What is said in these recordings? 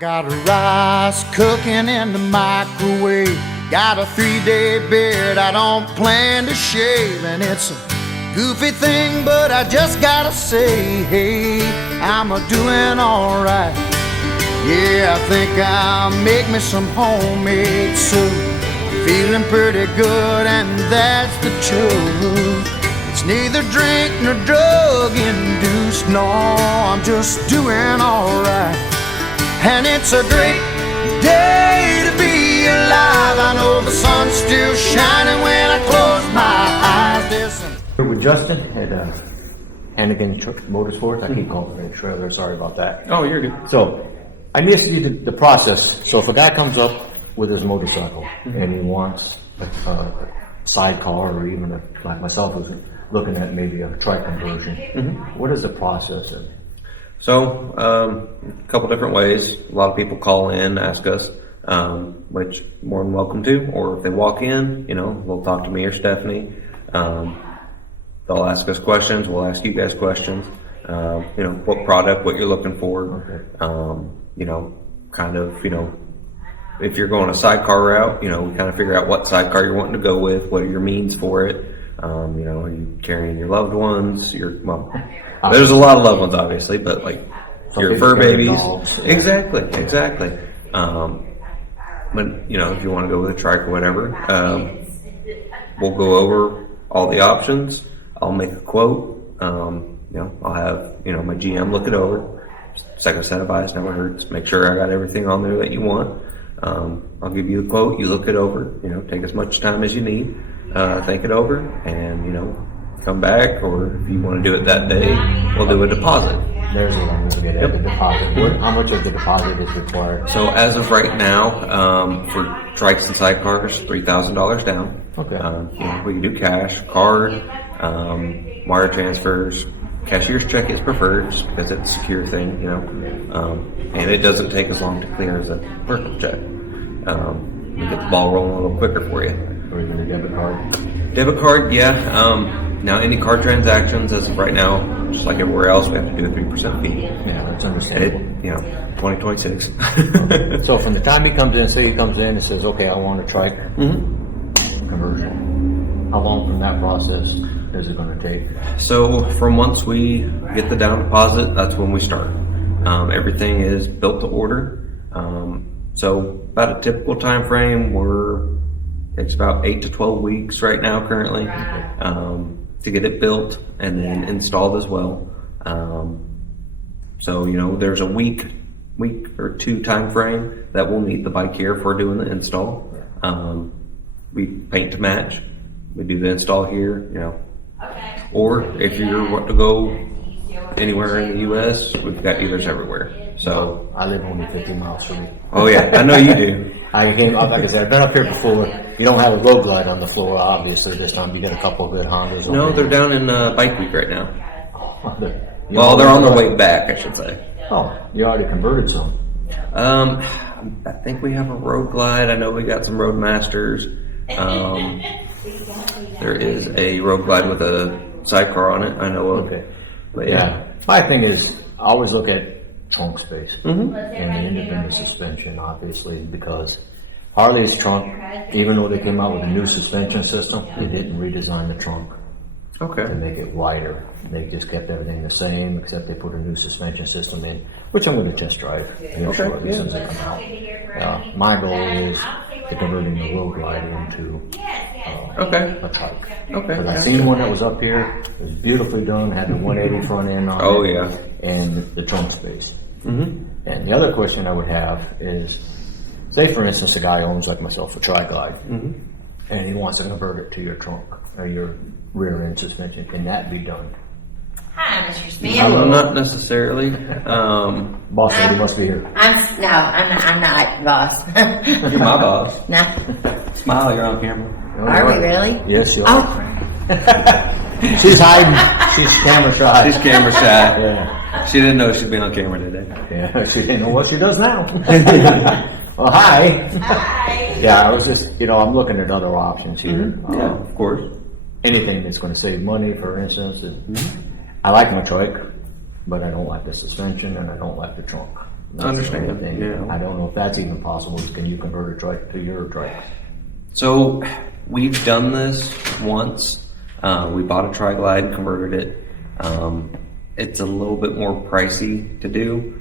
got rice cooking in the microwave. Got a 3-day beard I don't plan to shave. And it's a goofy thing, but I just gotta say, hey, I'm a-doing alright. Yeah, I think I'll make me some homemade soup. Feeling pretty good, and that's the truth. It's neither drink nor drug induced. No, I'm just doing alright. And it's a great day to be alive. I know the sun's still shining when I close my eyes. Here with Justin at Hannigan Motorsports. I keep calling it a trailer. Sorry about that. Oh, you're good. So I missed the process. So if a guy comes up with his motorcycle and he wants a sidecar, or even like myself who's looking at maybe a Trike conversion, what is the process? So, a couple different ways. A lot of people call in, ask us, which more than welcome to, or if they walk in, they'll talk to me or Stephanie. They'll ask us questions. We'll ask you guys questions. What product, what you're looking for. Okay. If you're going a sidecar route, we kind of figure out what sidecar you're wanting to go with. What are your means for it? Are you carrying your loved ones? There's a lot of loved ones, obviously, but like your fur babies. Dogs. Exactly. But if you want to go with a Trike or whatever, we'll go over all the options. I'll make a quote. I'll have my GM look it over. Second set of eyes never hurts. Make sure I got everything on there that you want. I'll give you the quote. You look it over. Take as much time as you need. Think it over, and come back. Or if you want to do it that day, we'll do a deposit. There's a one to get at the deposit. How much of the deposit is required? So as of right now, for Trikes and Sidecars, $3,000 down. Okay. We can do cash, card, wire transfers. Cashier's check is preferred just because it's a secure thing, and it doesn't take as long to clear as a personal check. We get the ball rolling a little quicker for you. Or even a debit card? Debit card, yeah. Now any card transactions, as of right now, just like everywhere else, we have to do a 3% fee. Yeah, that's understandable. 2026. So from the time he comes in, say he comes in and says, okay, I want a Trike conversion. How long from that process is it going to take? So from once we get the down deposit, that's when we start. Everything is built to order. So about a typical time frame, it's about 8 to 12 weeks right now currently to get it built and then installed as well. So there's a week or two time frame that we'll need the bike here for doing the install. We paint to match. We do the install here, or if you want to go anywhere in the U.S., we've got dealers everywhere. So I live only 50 miles from you. Oh yeah, I know you do. I came up, like I said, I've been up here before. You don't have a road glide on the floor, obviously. This time you got a couple of good Hondas. No, they're down in Bike Week right now. Well, they're on their way back, I should say. Oh, you already converted some. I think we have a road glide. I know we got some road masters. There is a road glide with a sidecar on it, I know of. Okay. But yeah. My thing is, I always look at trunk space and the independent suspension, obviously, because Harley's trunk, even though they came out with a new suspension system, they didn't redesign the trunk to make it wider. They just kept everything the same, except they put a new suspension system in, which I'm going to test drive shortly as soon as they come out. My goal is to converting the road glide into a Trike. Because I seen one that was up here. It was beautifully done. Had the 180 front end on it. And the trunk space. And the other question I would have is, say for instance a guy owns like myself a Tri-Glide, and he wants to convert it to your trunk or your rear end suspension. Can that be done? Hi, Mr. Smith. No, not necessarily. Boss lady must be here. I'm not, boss. You're my boss. No. Smile, you're on camera. Are we really? Yes, you Oh, are. crap. She's hiding. She's camera shy. She's camera shy. Yeah. She didn't know she'd be on camera today. Yeah, she didn't know what she does now. Well, hi. Hi. Yeah, I was just, I'm looking at other options here. Yeah, of course. Anything that's going to save money, for instance. I like my Trike, but I don't like the suspension and I don't like the trunk. That's the Understand, only thing. yeah. I don't know if that's even possible. Can you convert a trike to your trike? So we've done this once. We bought a Tri-Glide and converted it. It's a little bit more pricey to do.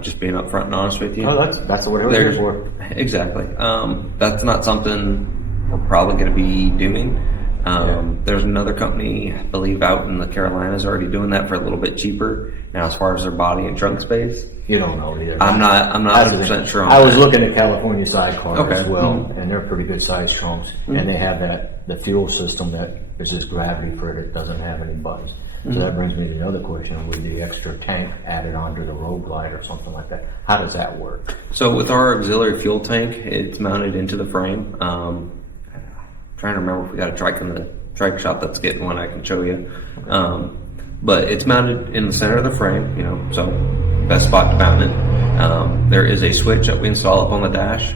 Just being upfront and honest with you. Oh, that's what we're here for. Exactly. That's not something we're probably going to be doing. There's another company, I believe, out in the Carolinas already doing that for a little bit cheaper. Now, as far as their body and trunk space, You don't know either. I'm not 100% sure on I was that. looking at California Sidecars Okay. as well, and they're pretty good sized trunks. And they have the fuel system that is just gravity for it. It doesn't have any buttons. So that brings me to another question: with the extra tank added onto the Road Glide or something like that, how does that work? So with our auxiliary fuel tank, it's mounted into the frame. Trying to remember if we got a trike in the trike shop that's getting one I can show you. But it's mounted in the center of the frame, you know, so best spot to mount it. There is a switch that we install up on the dash.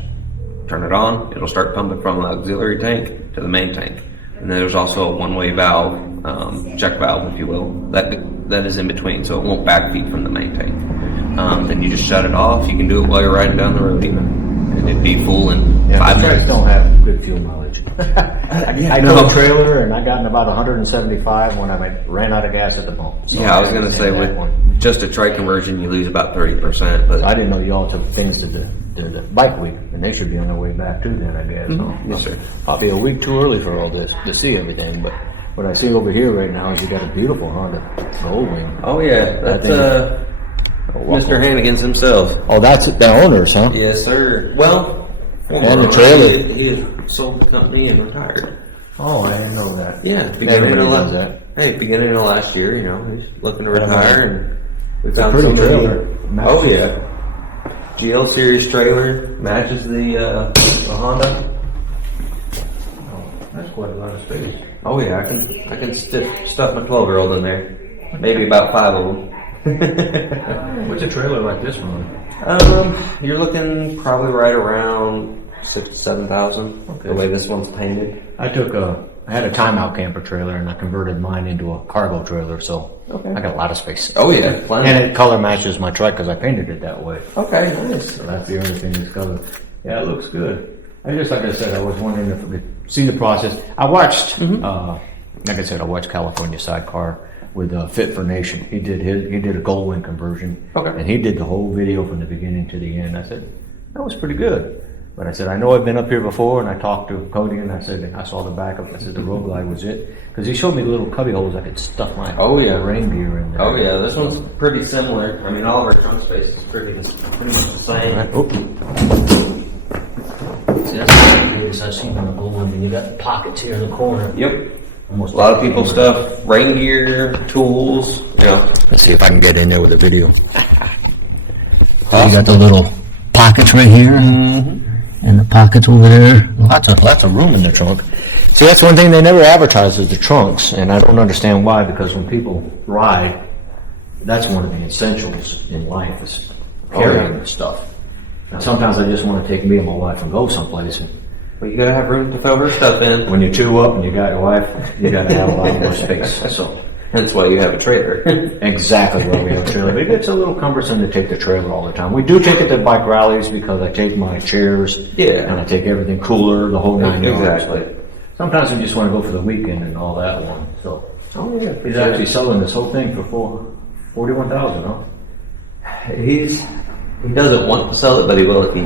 Turn it on, it'll start pumping from the auxiliary tank to the main tank. And then there's also a one-way valve, check valve, if you will, that is in between, so it won't backfeed from the main tank. Then you just shut it off. You can do it while you're riding down the road even. And it'd be full in 5 trikes minutes. don't have good fuel mileage. I drove a trailer and I got in about 175 when I ran out of gas at the pump. So Yeah, I was going to say, with just a trike conversion, you lose about 30%. But I didn't know you all took things to the bike week, and they should be on their way back too then, I guess. So, Yes, sir. Probably a week too early for all this to see everything, but what I see over here right now is you got a beautiful Honda Goldwing. Oh yeah, that's think Mr. Hannigan's himself. Oh, that's the owners, huh? Yes, sir. Well, And the trailer. He had sold the company and retired. Oh, I didn't know that. Yeah, Everybody does last that. beginning of last year, you know, he's looking to retire, and we found pretty somebody- trailer. Oh yeah, GL series trailer matches the Honda. That's quite a lot of space. Oh yeah, I can stuff my 12-year-old in there, maybe about 5 of them. What's a trailer like this one? You're looking probably right around 6,000 to 7,000. Okay. The way this one's painted. I had a timeout camper trailer and I converted mine into a cargo trailer, so I got a lot of space. Oh yeah, plenty. And it color matches my trike because I painted it that way. Okay, nice. So that's the only thing that's covered. Yeah, it looks good. I just, like I said, I was wondering if we could see the process. I watched, like I said, I watched California Sidecar with Fit for Nation. He did a Goldwing conversion. Okay. And he did the whole video from the beginning to the end. I said, that was pretty good. But I said, I know I've been up here before, and I talked to Cody, and I said, I saw the backup. I said, the Road Glide was it. Because he showed me the little cubby holes I could stuff my rain gear in there. Oh yeah, this one's pretty similar. I mean, all of our trunk space is pretty much the same. See, that's one of the things I've seen on the Goldwing. You got pockets here in the corner. Yep. Almost A lot of people stuff rain gear, tools. You know. Let's see if I can get in there with the video. You got the little pockets right here, and the pockets over there. Lots of room in the trunk. See, that's one thing they never advertise is the trunks, and I don't understand why. Because when people ride, that's one of the essentials in life is carrying the stuff. And sometimes I just want to take me and my wife and go someplace. And But you gotta have room to throw her stuff in. when you're two up and you got your wife, you got to have a lot more space. So. Hence why you have a trailer. Exactly why we have a trailer. But it's a little cumbersome to take the trailer all the time. We do take it to bike rallies because I take my chairs and I take everything cooler, the whole 9 yards. Exactly. Sometimes we just want to go for the weekend and all that one. So he's actually selling this whole thing for $41,000, huh? He doesn't want to sell it, but he will if he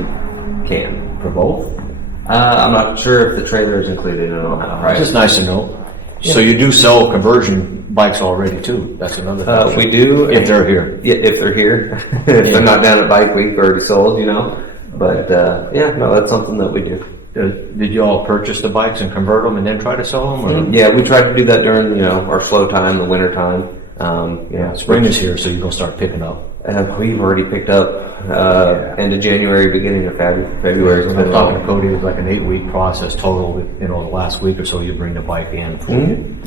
can. For both? I'm not sure if the trailer is included in all. It's just nice to know. So you do sell conversion bikes already too? That's another thing. We do. If they're here. Yeah, if they're here. If they're not down at Bike Week already sold, you know. But that's something that we do. Did you all purchase the bikes and convert them and then try to sell them? Or? Yeah, we try to do that during our slow time, the winter time. Spring is here, so you're going to start picking up. We've already picked up end of January, beginning of February. I'm talking to Cody, it was like an 8-week process total. The last week or so you bring the bike in.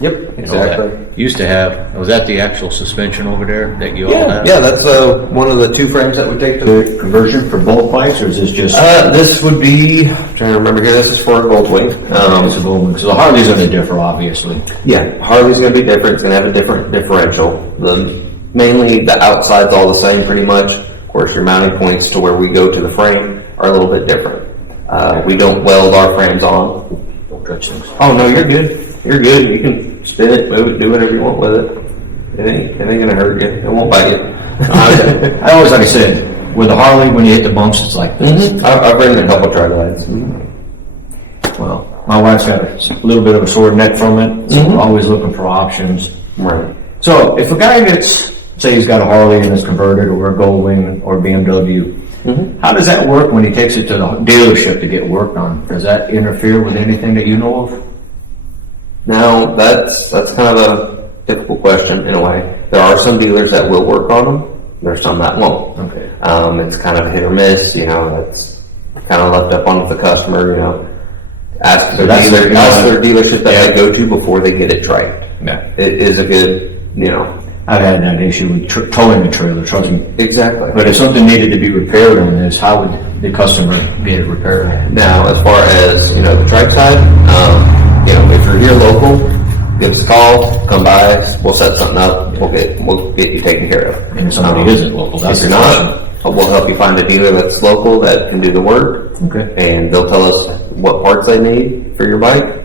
Yep, Exactly. Used to have, was that the actual suspension over there that you all have? Yeah, that's one of the 2 frames that we take to The conversion for both bikes, or is this just? this would be, I'm trying to remember here, this is for a Goldwing. It's a Goldwing. So the Harley's going to differ, obviously. Yeah, Harley's going to be different. It's going to have a different differential. Mainly the outside's all the same pretty much. course, your mounting points to where we go to the frame are a little bit different. We don't weld our frames on. Don't touch things. Oh no, you're good. You're good. You can spin it, move it, do whatever you want with it. It ain't gonna hurt you. It won't bite you. I always, like I said, with the Harley, when you hit the bumps, it's like this. I've ridden a couple tri glides. Well, my wife's got a little bit of a sore neck from it, so we're always looking for options. Right. So if a guy gets, say he's got a Harley and it's converted, or a Goldwing or BMW, how does that work when he takes it to the dealership to get worked on? Does that interfere with anything that you know of? Now that's kind of a difficult question in a way. There are some dealers that will work on them. There's some that won't. Okay. It's kind of hit or miss. That's kind of left up on the customer. Ask their dealership that they go to before they get it triked. Yeah. It is a good, I've had that issue with towing the trailer, trust me. Exactly. But if something needed to be repaired on this, how would the customer get it repaired? Now, as far as, the trike side, if you're here local, give us a call, come by, we'll set something up, we'll get you taken care of. And if somebody isn't local, that's If the you're question. not, we'll help you find a dealer that's local that can do the work. Okay. And they'll tell us what parts they need for your bike.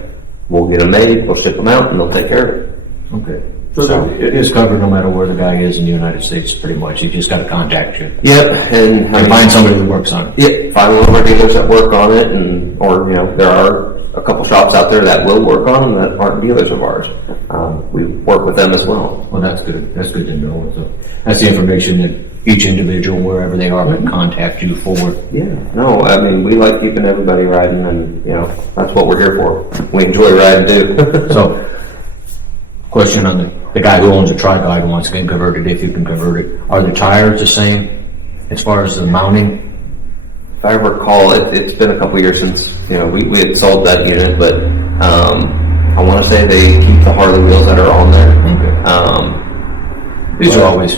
We'll get them made, we'll ship them out, and they'll take care of it. Okay. So it is covered no matter where the guy is in the United States, pretty much. You just got to contact you. Yep, and Find somebody that works on it. Yep, find one of our dealers that work on it, or there are a couple shops out there that will work on them that aren't dealers of ours. We work with them as well. Well, that's good. That's good to know. So that's the information that each individual, wherever they are, can contact you for. Yeah, no, we like keeping everybody riding, and that's what we're here for. We enjoy riding too. So, question on the guy who owns a Trike and wants to get converted, if you can convert it. Are the tires the same as far as the mounting? If I recall, it's been a couple years since we had sold that unit, but I want to say they keep the Harley wheels that are on there. These are always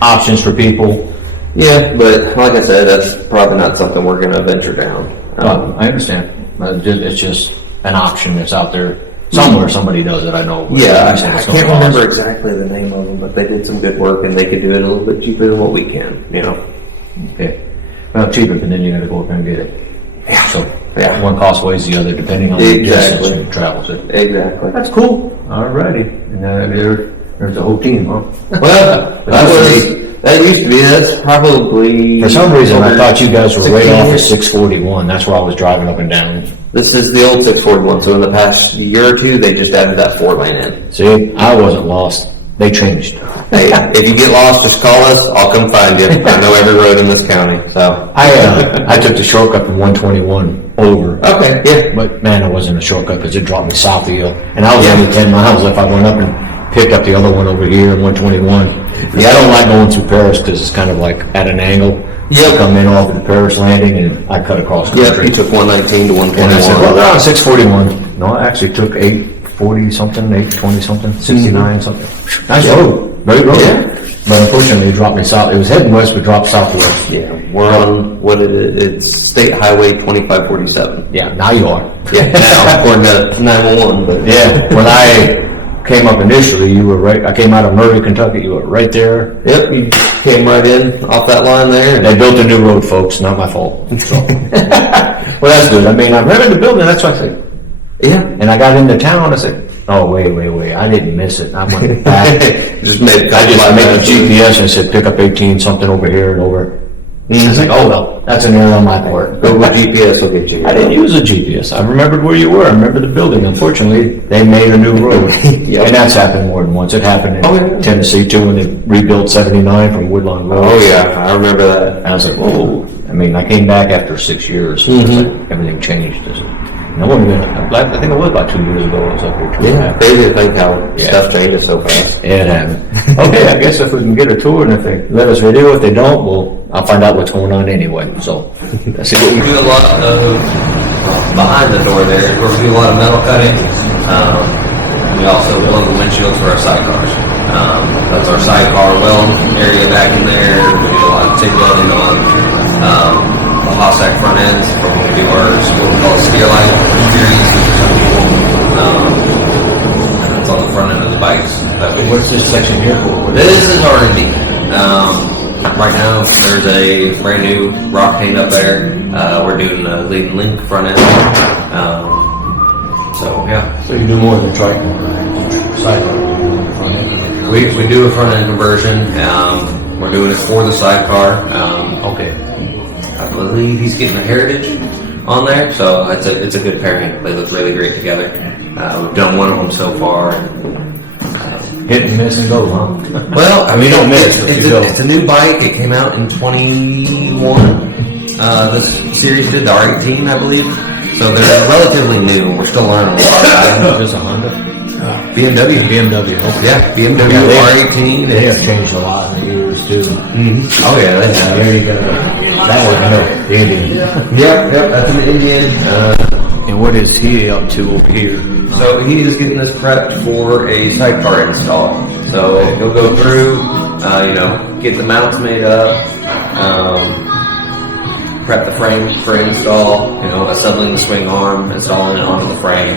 options for people. Yeah, but like I said, that's probably not something we're going to venture down. I understand. It's just an option that's out there somewhere. Somebody does it. I know. Yeah, I can't remember exactly the name of them, but they did some good work, and they could do it a little bit cheaper than what we can. Okay. Well, cheaper, but then you got to go up there and get it. Yeah. So Yeah. one cost weighs the other, depending on the distance you travel. So Exactly. that's cool. Alrighty. And there's the whole team, huh? Well, that used to be. That's probably. For some reason, I over thought you guys were right 16 off of years. 641. That's where I was driving up and down. This is the old 641. So in the past year or two, they just added that 4-lane in. See, I wasn't lost. They changed. Hey, if you get lost, just call us. I'll come find you. I know every road in this county. So. I took the shortcut from 121 over. Okay. Yeah. But man, it wasn't a shortcut because it dropped me south of you. And I was only 10 miles if I went up and picked up the other one over here, 121. Yeah, I don't like going through Paris because it's kind of like at an angle. Yep. You come in off of the Paris landing and I cut across country. Yeah. You took 119 to 121. And I said, well, they're on 641. No, I actually took 840 something, 820 something, 69 something. Nice road. Great road. Yeah. But unfortunately, it dropped me south. It was heading west, but dropped southwest. Yeah, we're on it's State Highway 2547. Yeah, now you are. Yeah, now according to 911. But Yeah, when I came up initially, you were right. I came out of Murray, Kentucky. You were right there. Yep, you came right in off that line there. They built a new road, folks. Not my fault. So. Well, that's good. I mean, I remember the building. That's what I said. Yeah, And I got into town. I said, "Oh, wait! I didn't miss it." I went back. just made. I just made the GPS and said, "Pick up 18 something over here and over." I was like, "Oh well, that's an error on my part." Go with GPS will get you. I didn't use a GPS. I remembered where you were. I remember the building. Unfortunately, they made a new road. Yep. And that's happened more than once. It happened in Tennessee, too, when they rebuilt 79 from Woodlawn Road. Oh yeah, I remember that. And I was like, whoa. I mean, I came back after 6 years. It was like everything changed. No one even, I think it was about 2 years ago. I was up here 2.5 Yeah, crazy to think how Yeah. stuff changes so fast. Yeah, it happened. Okay, I guess if we can get a tour, and if they let us video, if they don't, I'll find out what's going on anyway. So, that's it. We do a lot of behind the door there, where we do a lot of metal cutting. We also blow the windshields for our sidecars. That's our sidecar weld area back in there. We do a lot of TIG welding on the Hossack front ends for when we do our what we call a steer light series. And it's on the front end of the bikes. That we What's this section here for? This is R&D. right now, there's a brand new rock paint up there. We're doing a lead and link front end. So yeah. So you do more than trike sidecar. We do a front end conversion. We're doing it for the sidecar. Okay. I believe he's getting a Heritage on there, so it's a good pairing. They look really great together. We've done one of them so far. Hit and miss and go, huh? Well, I mean, don't miss if you go. it's a new bike. It came out in 21. This series did the R18, I believe. So they're relatively new. We're still learning a lot. Just a Honda. BMW. BMW. Okay. Yeah, BMW Yeah, R18. They have changed a lot in the years too. Oh yeah, they have. There you go. That was the Indian. Yep, that's an Indian. And what is he up to over here? So he is getting this prepped for a sidecar install. So he'll go through, get the mounts made up, prep the frame for install, assembling the swing arm, installing it onto the frame.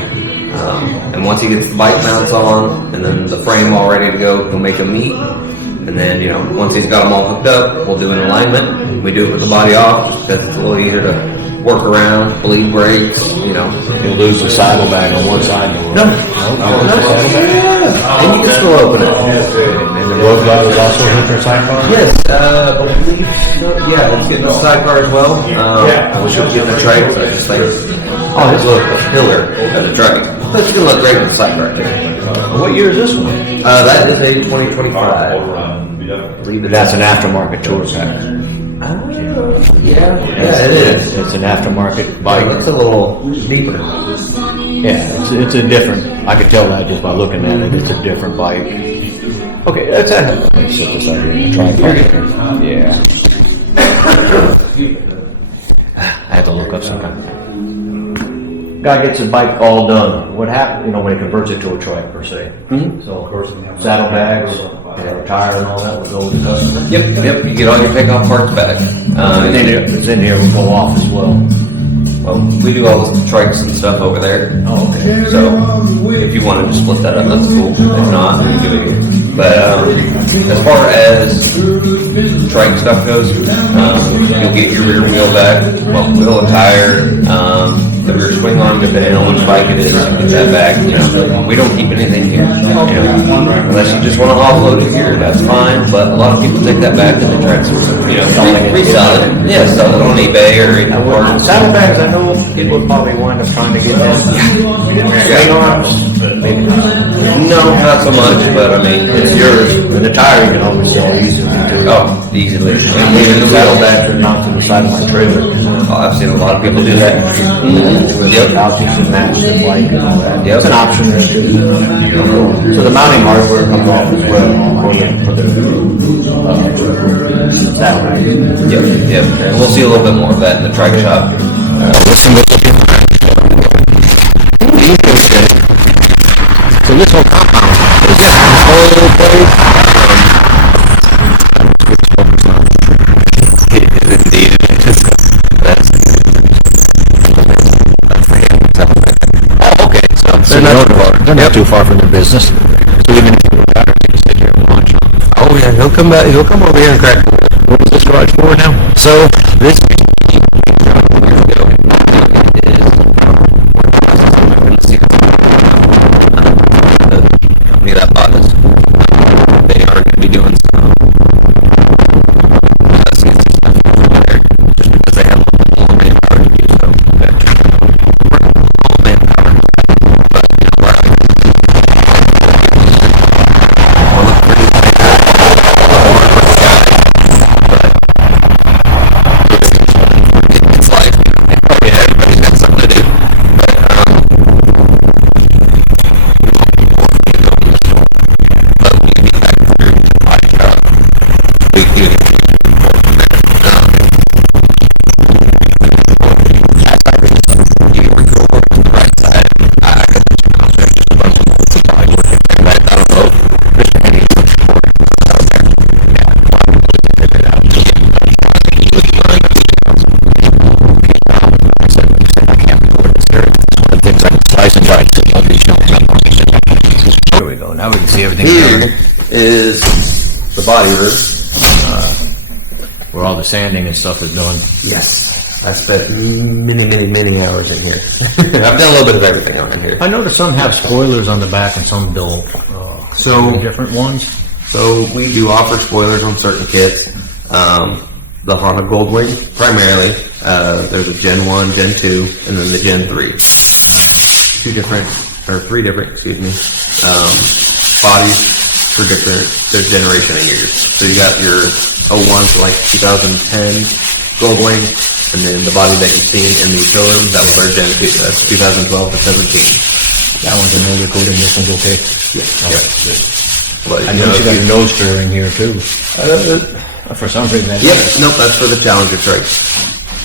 And once he gets the bike mounts on, and then the frame all ready to go, he'll make a meet. And then, once he's got them all hooked up, we'll do an alignment. We do it with the body off, because it's a little easier to work around, bleed brakes, You'll lose the saddlebag on one side. No. And you can still open it. And the road guy was also here for sidecar? Yes, I believe so. Yeah, let's get the sidecar as well. We should get the trike. So I just think, it's a pillar of the trike. It's gonna look great with the sidecar too. What year is this one? That is a 2025. That's an aftermarket tour pack. Yeah, it is. It's an aftermarket bike. It's a little deeper. Yeah, it's a different. I could tell that just by looking at it. It's a different bike. Okay, that's it. Let me sit this out here and try and Yeah. I had to look up some kind of. Guy gets a bike all done. What happens, when he converts it to a trike per se? So, saddlebags, tire and all that will go with the customer. Yep. You get all your takeoff parts back. If it's in here, will go off as well. Well, we do all the trikes and stuff over there. Oh, okay. So if you wanted to split that up, that's cool. If not, we can do it here. But as far as trike stuff goes, you'll get your rear wheel back, wheel and tire, the rear swing arm, depending on which bike it is, you get that back. We don't keep anything here. Unless you just want to offload it here, that's fine. But a lot of people take that back and they try to resell it. Yeah, sell it on eBay or in parts. Saddlebags, I know people would probably wind up trying to get them. Swing arms, maybe not. No, not so much, but I mean, it's yours. And the tire you can always sell easily too. Oh, easily. And even the saddlebags are not to the side of my trailer. I've seen a lot of people do that. Yep. Couches and mats and bike and all that. Yep. It's an option there too. So the mounting hardware comes off as well for the saddlebags. Yep. And we'll see a little bit more of that in the trike shop. So this whole compound is this whole place. They're not too far from their business. So even if you retire, you can sit here and watch them. Oh yeah, he'll come back. He'll come over here and crack. What is this garage for now? So this company that bought us, they are going to be doing some CNC stuff over there, just because they have a little bit more manpower to use. So all manpower, but we're looking pretty like that. It's life. Yeah, everybody's got something to do. But we can be back through the body shop. We can do anything. You work your work on the right side. I got this contract just a bunch of body work. And I don't know if Mr. Hannigan Motorsports out there. Yeah, well, I'm going to figure it out. I can't record this area. It's one of the things I can slice and dice. I'll be showing up. There we go. Now we can see everything. Here is the body room. where all the sanding and stuff is done. Yes. I spent many hours in here. I've done a little bit of everything on in here. I noticed some have spoilers on the back and some don't. So Different ones. So we do offer spoilers on certain kits. The Honda Goldwing, primarily. There's a Gen 1, Gen 2, and then the Gen 3. Three different, bodies for different generation of years. So you got your 01 to like 2010 Goldwing, and then the body that you've seen in the showroom, that was our Gen 2. That's 2012 to 17. That one's a nose coating, this one's okay. Yeah. But, I noticed you got a nose stirring here too. For some reason, Nope, that's for the Challenger Trike.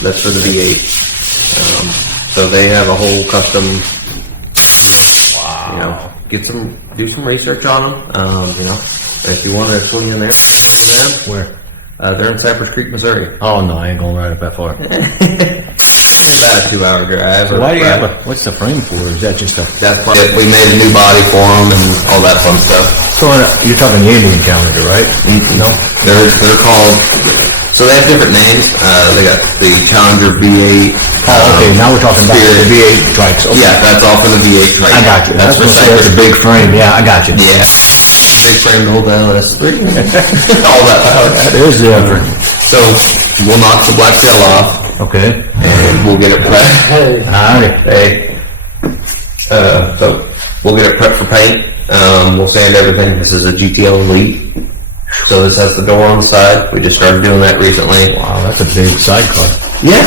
That's for the V8. So they have a whole custom. Wow. Do some research on them. If you want to swing in there, Where? they're in Cypress Creek, Missouri. Oh no, I ain't going right up that far. About a 2-hour drive. So why do you have what's the frame for? Is that just a? That's part of it. We made a new body for them and all that fun stuff. So you're talking the Indian Challenger, right? No, they're called. So they have different names. They got the Challenger V8. Oh, okay. Now we're talking about the V8 trikes. Okay. Yeah, that's all for the V8 trike. I got you. That's for Cypress. The big frame. Yeah, I got you. Yeah. Big frame old LS3. All that. That is different. So we'll knock the black tail off. Okay. And we'll get it prepped. Alright. Hey. So we'll get it prepped for paint. We'll sand everything. This is a GTL Elite. So this has the door on the side. We just started doing that recently. Wow, that's a big sidecar. Yeah.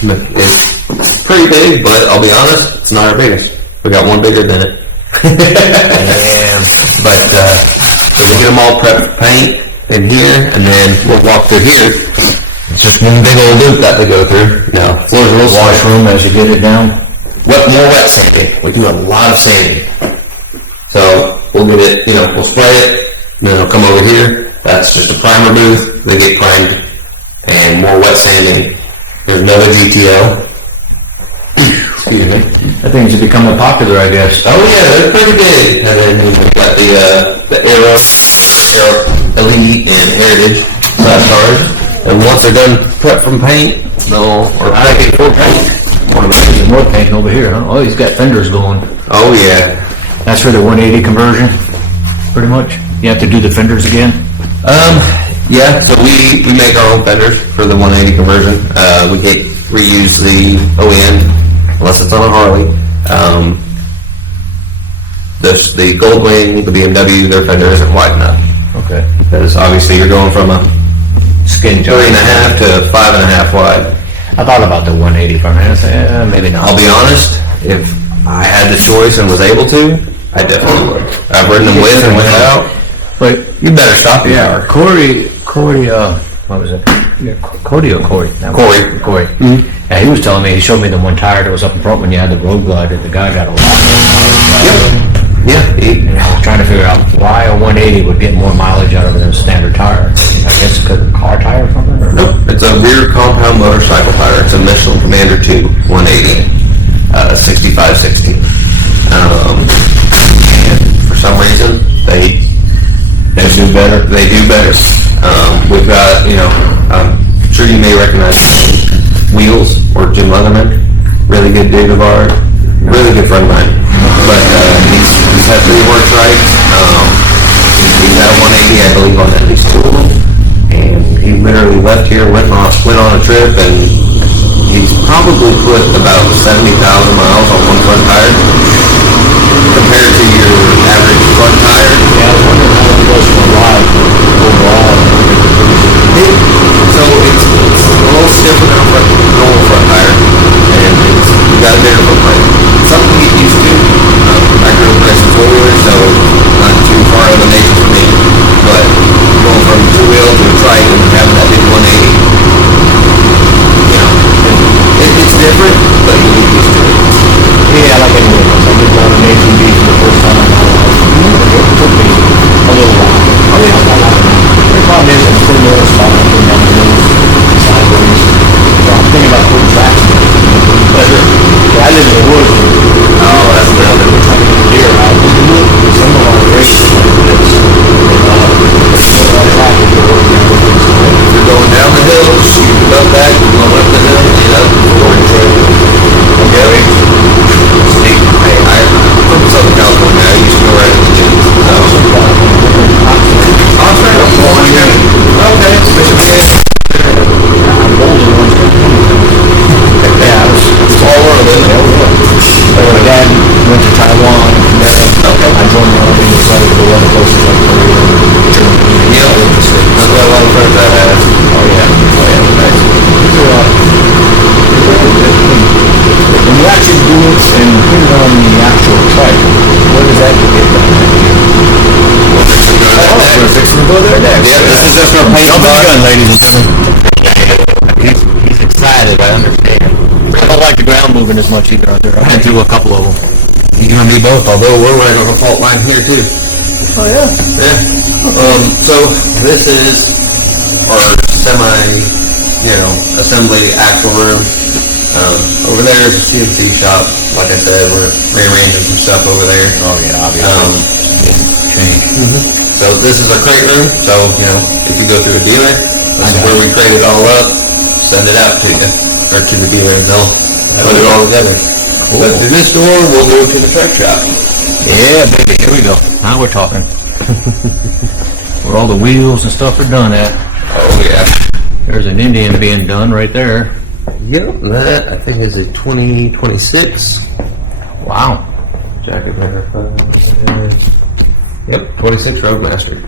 It's pretty big, but I'll be honest, it's not our biggest. We got one bigger than it. Damn. But so we get them all prepped for paint in here, and then we'll walk through here. It's just one big old loop that they go through. No, floor's a little Washroom as you get it down. more wet sanding. We do a lot of sanding. So we'll get it, we'll spray it, and then it'll come over here. That's just a primer booth. They get primed, and more wet sanding. There's another GTL. Excuse me. That thing's becoming popular, I guess. Oh yeah, they're pretty big. And then we got the Aero Elite and Heritage Sidecars. And once they're done prep from paint, I get full paint. There's more paint over here, huh? Oh, he's got fenders going. Oh yeah. That's for the 180 conversion, pretty much. You have to do the fenders again. Yeah. So we make our own fenders for the 180 conversion. We can't reuse the OEM unless it's on a Harley. The Goldwing, the BMW, their fender isn't wide enough. Okay. Because obviously you're going from a Skin 3.5 to 5.5 wide. I thought about the 180 for a minute. I said, maybe not. I'll be honest, if I had the choice and was able to, I definitely would. I've ridden them with and without. But You better stop your yeah, car. Corey, what was it? Yeah, Cody or Corey? Corey. Corey. Yeah, he was telling me, he showed me the one tire that was up in front when you had the road glide that the guy got a lot. Yeah. And I was trying to figure out why a 180 would get more mileage out of it than a standard tire. I guess because of a car tire or something? Or Nope. It's a rear compound motorcycle tire. It's a Michelin Commander 2 180, 65/60. And for some reason, they do better. They do better. We've got, I'm sure you may recognize Wheels or Jim Leatherman. Really good dude of ours. Really good friend of mine. But he's had 3 work trikes. He's had a 180, I believe, on at least 2 of them. And he literally left here, went on a trip, and he's probably put about 70,000 miles on one front tire compared to your average front tire. Yeah, I was wondering how it was for a ride overall. So it's a little stiffer than a normal front tire, and you got a bigger footprint. Something to get used to. I grew up racing 4-wheelers, so not too far of a nature for me. But going from 2-wheel to a trike and having that big 180, it's different, but you get used to it. Yeah, like anything else. I did one in ATV for the first time in my life. It took me a little while. Oh yeah, about that. You want to put it, you know, okay. See, I'm from Southern California. I used to go right into Oxford. Okay. Yeah, it's all world, isn't it? My dad went to Taiwan. Okay. I joined the army and decided to go other places like Korea and Germany. Yeah, I've got a lot of friends that have. Oh yeah, nice. When you actually do it and put it on the actual trike, what does that get done? We're fixing to go there next. Yeah, this is just our paint gun, ladies and gentlemen. He's excited, I understand. I don't like the ground moving as much either out there. I went through a couple of them. You and me both, although we're right on a fault line here too. Oh yeah? Yeah. So this is our assembly actual room. Over there is a CNC shop. Like I said, we're rearranging some stuff over there. Oh yeah, obviously. Change. So this is our crate room. So, if you go through a dealer, this is where we crate it all up, send it out to you, or to the dealer, and they'll put it all together. Cool. But through this door, we'll go to the truck shop. Yeah, baby, here we go. Now we're talking. Where all the wheels and stuff are done at. Oh, yeah. There's an Indian being done right there. Yep, that I think is a 2026. Wow. Jacket matter. Yep, 26 Roadmaster.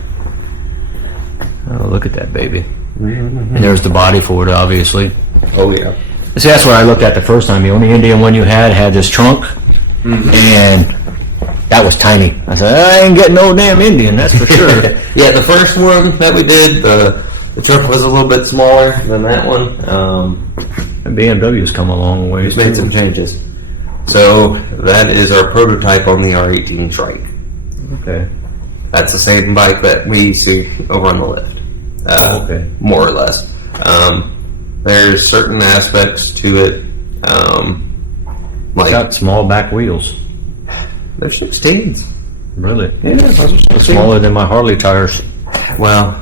Oh, look at that baby. And there's the body for it, obviously. Oh, yeah. See, that's what I looked at the first time. The only Indian one you had this trunk, and that was tiny. I said, I ain't getting no damn Indian, that's for sure. Yeah, the first one that we did, the trunk was a little bit smaller than that one. And BMW's come a long way. We've made some changes. So that is our prototype on the R18 Trike. Okay. That's the same bike that we see over on the lift. Okay. More or less. There's certain aspects to it. It's got small back wheels. They're 16s. Really? Yeah, They're smaller than my Harley tires. Well,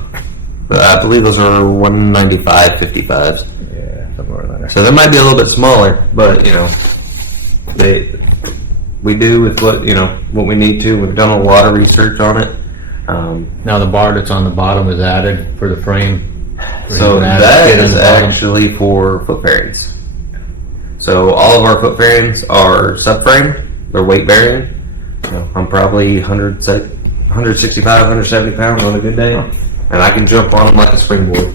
I believe those are 195 55s. Yeah, somewhere like that. So they might be a little bit smaller, but we do with what we need to. We've done a lot of research on it. Now the bar that's on the bottom is added for the frame. So that is actually for foot bearings. So all of our foot bearings are subframe. They're weight bearing. I'm probably 165, 170 pounds on a good day, and I can jump on them like a springboard.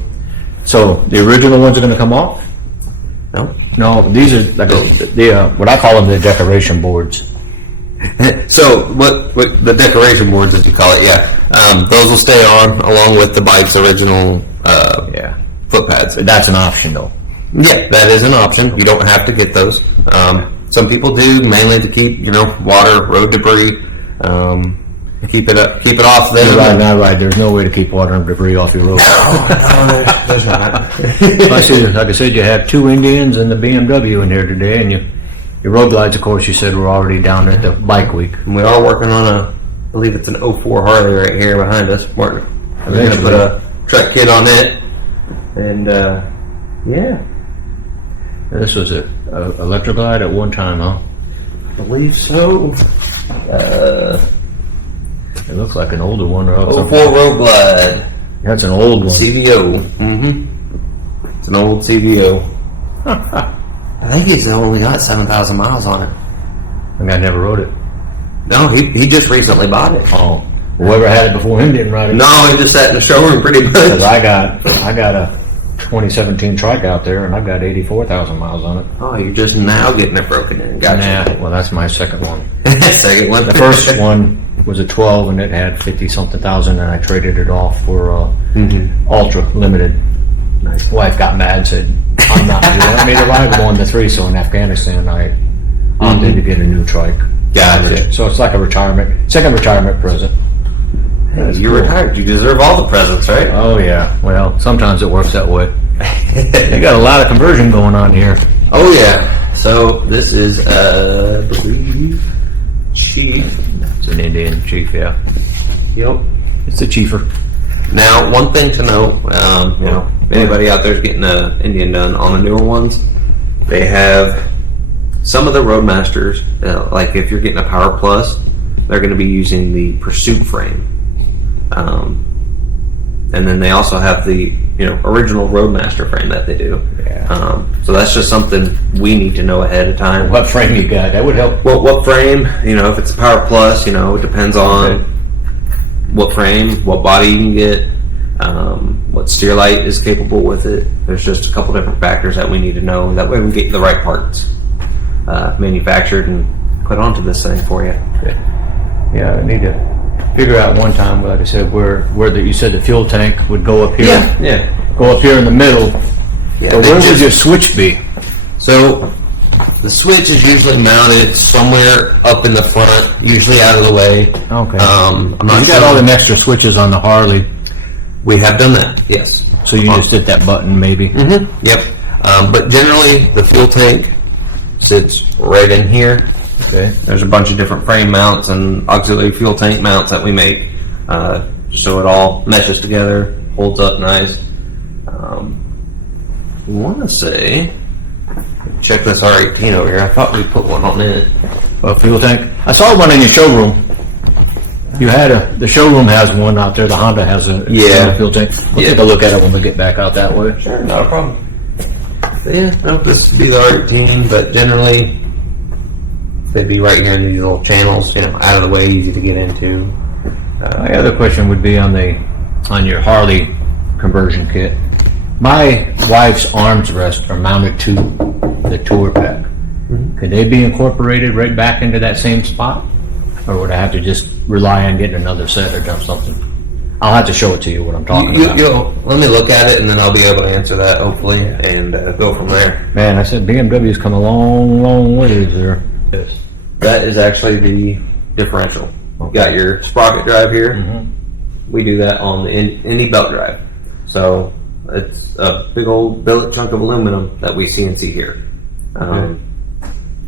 So the original ones are going to come off? No, these are like what I call them, the decoration boards. So what the decoration boards, as you call it, those will stay on along with the bike's original foot pads. That's an option though. Yeah, that is an option. You don't have to get those. Some people do, mainly to keep water, road debris, keep it off them. Right. There's no way to keep water and debris off your road. No, there's not. Like I said, you have two Indians and the BMW in here today, and your road glides, of course, you said were already down at the bike week. And we are working on I believe it's an 04 Harley right here behind us. We're going to put a truck kit on it, and This was a electric glide at one time, huh? I believe so. It looks like an older one. 04 Road Glide. That's an old one. CVO. It's an old CVO. I think he's only got 7,000 miles on it. I think I never rode it. No, he just recently bought it. Oh, whoever had it before him didn't ride it. No, he just sat in the showroom pretty much. Because I got a 2017 Trike out there, and I've got 84,000 miles on it. Oh, you're just now getting it broken in. Gotcha. Well, that's my second one. Second one. The first one was a 12, and it had 50-something thousand, and I traded it off for Ultra Limited. Nice. Wife got mad and said, I'm not doing it. I made a ride going to 3, so in Afghanistan, I opted to get a new Trike. Gotcha. So it's like a second retirement present. Hey, you're retired. You deserve all the presents, right? Oh, yeah. Well, sometimes it works that way. They got a lot of conversion going on here. Oh, yeah. So this is, I believe, Chief. It's an Indian chief, yeah. Yep. It's the chiefer. Now, one thing to note, anybody out there is getting a Indian done on the newer ones, they have some of the Roadmasters, like if you're getting a Power Plus, they're going to be using the Pursuit frame. And then they also have the original Roadmaster frame that they do. Yeah. So that's just something we need to know ahead of time. What frame you got? That would help. Well, what frame? If it's a Power Plus, it depends on what frame, what body you can get, what steer light is capable with it. There's just a couple different factors that we need to know. That way we get the right parts manufactured and put onto this thing for you. Yeah, I need to figure out one time, like I said, where you said the fuel tank would go up here. Yeah. Go up here in the middle. Yeah, But where would your switch be? So the switch is usually mounted somewhere up in the front, usually out of the way. Okay. I'm not You sure. got all them extra switches on the Harley, We have done that, yes. so you just hit that button maybe. Mm-hmm. Yep. But generally, the fuel tank sits right in here. Okay. There's a bunch of different frame mounts and auxiliary fuel tank mounts that we make, so it all meshes together, holds up nice. I want to say, check this R18 over here. I thought we put one on it. A fuel tank. I saw one in your showroom. You had the showroom has one out there. The Honda has a fuel tank. We'll take a look at it when we get back out that way. Sure, not a problem. But yeah, no, this would be the R18, but generally they'd be right here in these little channels, out of the way, easy to get into. My other question would be on your Harley conversion kit. My wife's arms rest are mounted to the tour pack. Could they be incorporated right back into that same spot? Or would I have to just rely on getting another set or something? I'll have to show it to you what I'm talking about. Let me look at it and then I'll be able to answer that hopefully and go from there. Man, I said BMW's come a long, long ways there. Yes. That is actually the differential. You got your sprocket drive here. We do that on the any belt drive. So it's a big old billet chunk of aluminum that we CNC here.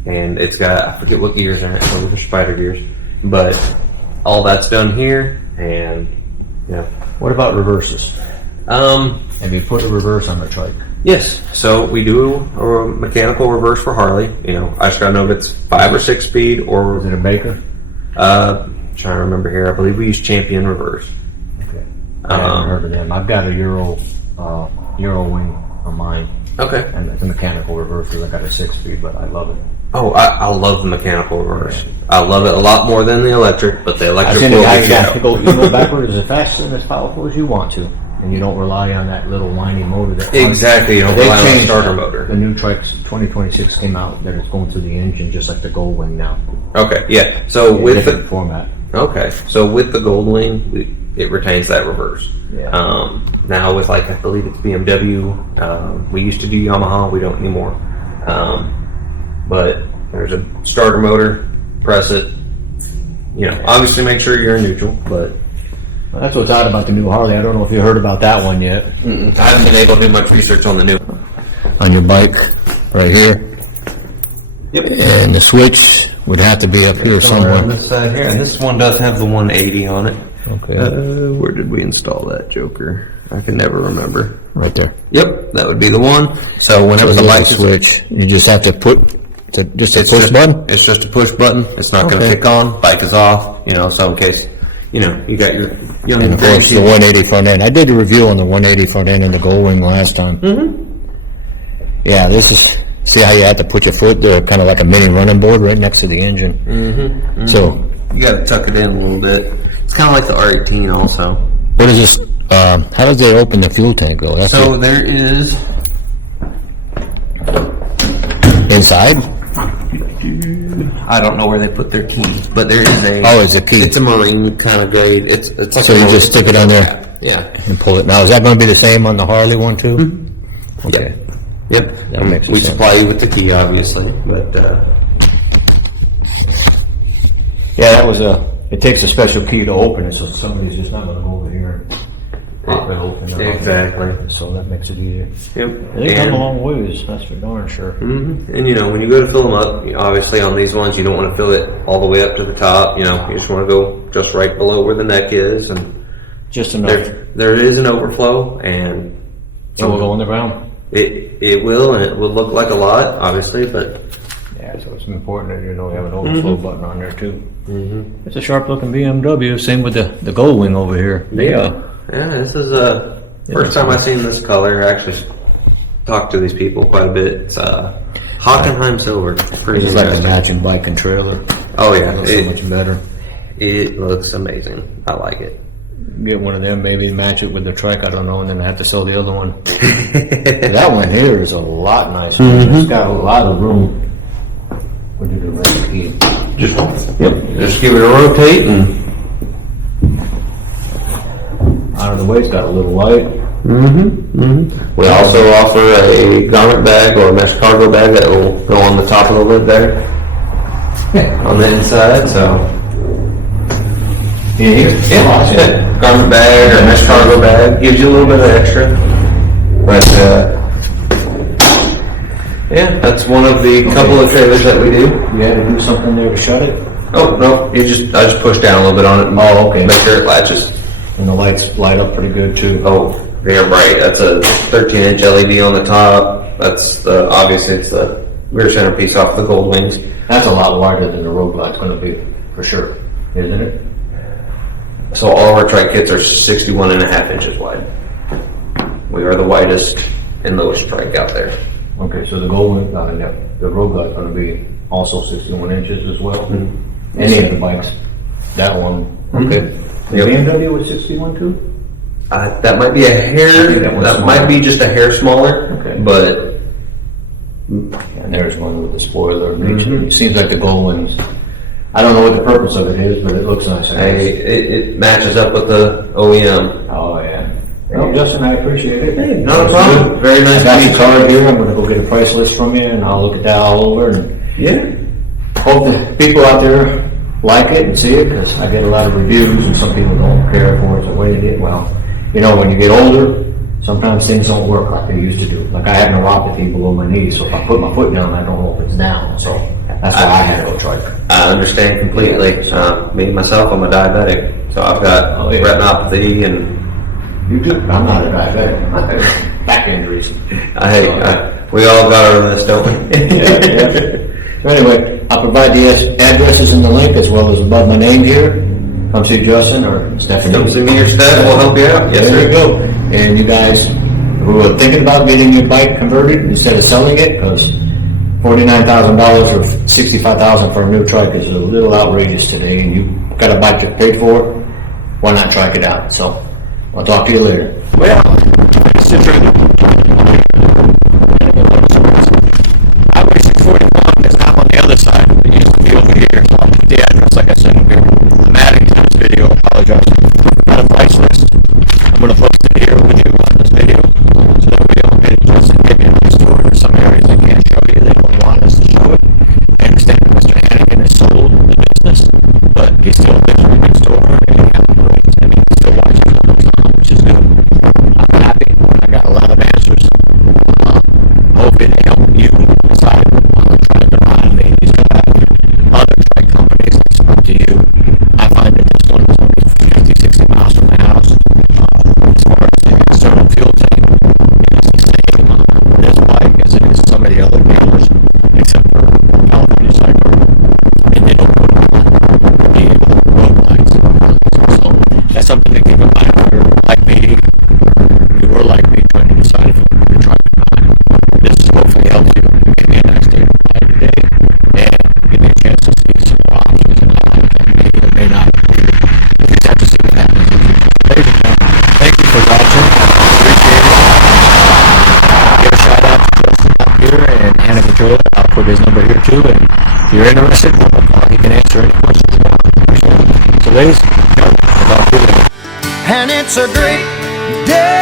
And it's got, I forget what gears are in it, so they're spider gears. But all that's done here, and What about reverses? Have you put a reverse on the Trike? Yes, so we do a mechanical reverse for Harley. I just gotta know if it's 5 or 6 speed or. Is it a Baker? Trying to remember here. I believe we use Champion reverse. Okay. I haven't heard of them. I've got a Euro wing on mine, Okay. and it's a mechanical reverse. I got a 6-speed, but I love it. Oh, I love the mechanical reverse. I love it a lot more than the electric, but the electric will you get out. go backwards as fast and as powerful as you want to, and you don't rely on that little whiny motor. That Exactly, you don't They rely on the changed starter that. motor. The new Trikes 2026 came out that it's going through the engine just like the Gold Wing now. Okay, yeah. So with Different the format. Gold Wing, it retains that reverse. Yeah. Now with I believe it's BMW. We used to do Yamaha. We don't anymore. But there's a starter motor. Press it. Obviously make sure you're in neutral. But Well, that's what's odd about the new Harley. I don't know if you heard about that one yet. I haven't been able to do much research on the new. On your bike, right here, Yep. and the switch would have to be up here On somewhere. this side here, and this one does have the 180 on it. Okay, Where did we install that joker? I can never remember. right there. Yep, that would be the one. So whenever the bike switch, you just have to put. Just a It's push just- button. It's just a push button. It's not going to Okay. kick on. Bike is off. So in case, you got your young And of course, the 180 front end. I did a review on the 180 front end and the Gold Wing last time. Yeah, this is. See how you have to put your foot there, kind of like a mini running board right next to the engine. So, You got to tuck it in a little bit. It's kind of like the R18 also. what is this? How does they open the fuel tank though? That's So there is. inside. I don't know where they put their key, but there is a. Oh, it's a key. It's a marine kind of grade. It's like So you just stick it on there Yeah. and pull it. Now, is that going to be the same on the Harley one too? Okay. Yep. That makes We sense. supply you with the key, obviously, but. Yeah, that was it takes a special key to open it, so somebody's just not going to go over here and pop it open. Exactly. So that makes it easier. Yep. They come a long ways, that's for darn sure. And when you go to fill them up, obviously on these ones you don't want to fill it all the way up to the top. You just want to go just right below where the neck is, and Just enough. there is an overflow, and So we'll go on the ground. It will, and it will look like a lot, obviously, but Yeah, so it's important that you know we have an overflow button on there too. It's a sharp looking BMW. Same with the Gold Wing over here. yeah, this is first time I've seen this color. I actually talked to these people quite a bit. It's Hockenheim silver. Pretty It's like a interesting. matching bike and trailer. Oh yeah, It looks so much better. it looks amazing. I like it. Get one of them, maybe match it with the Trike. I don't know, and then I have to sell the other one. That one here is a lot nicer. It's got a lot of room. What did the rest key? Just give it a rotate and. Out of the way, it's got a little light. We also offer a garment bag or a mesh cargo bag that will go on the top of the lid there on the inside. So yeah, garment bag or mesh cargo bag gives you a little bit of extra. But yeah, that's one of the couple of trailers that we do. You had to do something there to shut it, Oh no, I just push down a little bit on it. And Oh, okay. Make sure it latches. and the lights light up pretty good too. Oh, yeah, right. That's a 13-inch LED on the top. That's obviously it's the rear centerpiece off the Gold Wings. That's a lot wider than the road light's going to be, for sure, isn't it? So all of our trike kits are 61.5 inches wide. We are the widest and lowest trike out there. Okay, so the Gold Wing, the road light's going to be also 61 inches as well. Any of the bikes, that one. Okay. The Yep. BMW was 61 too. That might be a hair. I think that one's That might smaller. be just a hair smaller. Okay. But And there's one with the spoiler. It seems like the Gold Wings. I don't know what the purpose of it is, but it looks nice. it matches up with the OEM. Oh yeah. Well, Justin, I appreciate it. Hey, not a problem. Very nice I got to your meet card here. I'm gonna go get a price list from you, and I'll look at that all over, and Yeah. hope that people out there like it and see it, because I get a lot of reviews, and some people don't care for it. So what do you get? Well, you know, when you get older, sometimes things don't work like they used to do. Like I have neuropathy below my knee, so if I put my foot down, I don't know if it's down. So that's why I had to go Trike. I understand completely. Me myself, I'm a diabetic, so I've got Oh, yeah. retinopathy and You do? I'm not a diabetic. Back injuries. we all got our list, don't we? Yeah. So anyway, I'll provide the addresses in the link as well as above my name here. Come see Justin or Stephanie. Come see me or Steph, we'll help you out. Yes, There sir. you go. And you guys who are thinking about getting your bike converted instead of selling it, because $49,000 or $65,000 for a new Trike is a little outrageous today, and you've got a bike to pay for, why not Trike it out? So I'll talk to you later. Well, it's interesting. Highway 641 is now on the other side. It used to be over here. So I'll put the address, like I said, in here. I'm adding to this video. Apologize. Got a price list. I'm going to post it here with you on this video. So that we all get it. Just maybe in the store. There's some areas they can't show you. They don't want us to show it. I understand that Mr. Hannigan has sold the business, but he still lives in the store and he operates. I mean, he still watches it, which is good. I'm happy. I got a lot of answers. Hoping to help you decide on the Trike to ride. Maybe you still have other Trike companies that spoke to you. I find that this one is only 50, 60 miles from the house. As far as the external fuel tank, it's the same on this bike as it is some of the other dealers, except for California Cycle. And they don't put the road lights. So that's something to keep in mind if you're like me. You were like me trying to decide if you're going to try to buy. This is hopefully helps you give me a nice day to buy today and give me a chance to see some more options and how that may or may not. You just have to see what happens. Ladies and gentlemen, thank you for watching. Appreciate it. Give a shout out to Justin up here and Hannigan Trailer. I'll put his number here too. And if you're interested, he can answer any questions you want. Appreciate it. So ladies, I'll talk to you later. And it's a great day